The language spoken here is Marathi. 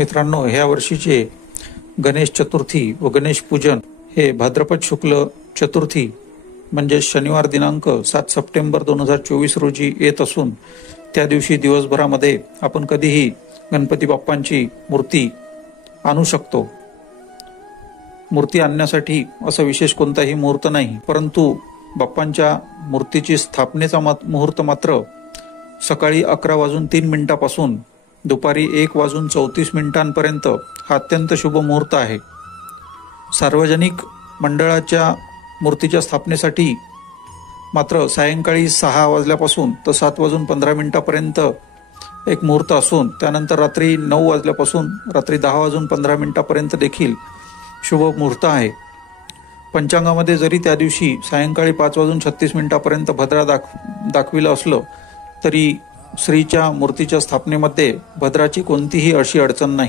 मित्रांनो, ह्या वर्षीचे गणेश चतुर्थी व गणेश पूजन हे भाद्रपद शुक्ल चतुर्थी म्हणजे शनिवार दिनांक 7 सप्टेंबर 2024 रोजी येत असून त्या दिवशी दिवसभरामध्ये आपण कधीही गणपती बाप्पांची मूर्ती आणू शकतो। मूर्ती आणण्यासाठी असं विशेष कोणताही मुहूर्त नाही, परंतु बाप्पांच्या मूर्तीची स्थापनेचा मुहूर्त मात्र सकाळी 11:03 पासून दुपारी 1:34 हा अत्यंत शुभ मुहूर्त आहे। सार्वजनिक मंडळाच्या मूर्तीच्या स्थापनेसाठी मात्र सायंकाळी 6 वाजल्यापासून तर 7:15 एक मुहूर्त असून त्यानंतर रात्री 9 वाजल्यापासून रात्री 10:15 देखील शुभ मुहूर्त आहे। पंचांगामध्ये जरी त्या दिवशी सायंकाळी 5:36 भद्रा दाखविलं असलं तरी श्रीच्या मूर्तीच्या स्थापनेमध्ये भद्राची कोणतीही अशी अडचण नाही।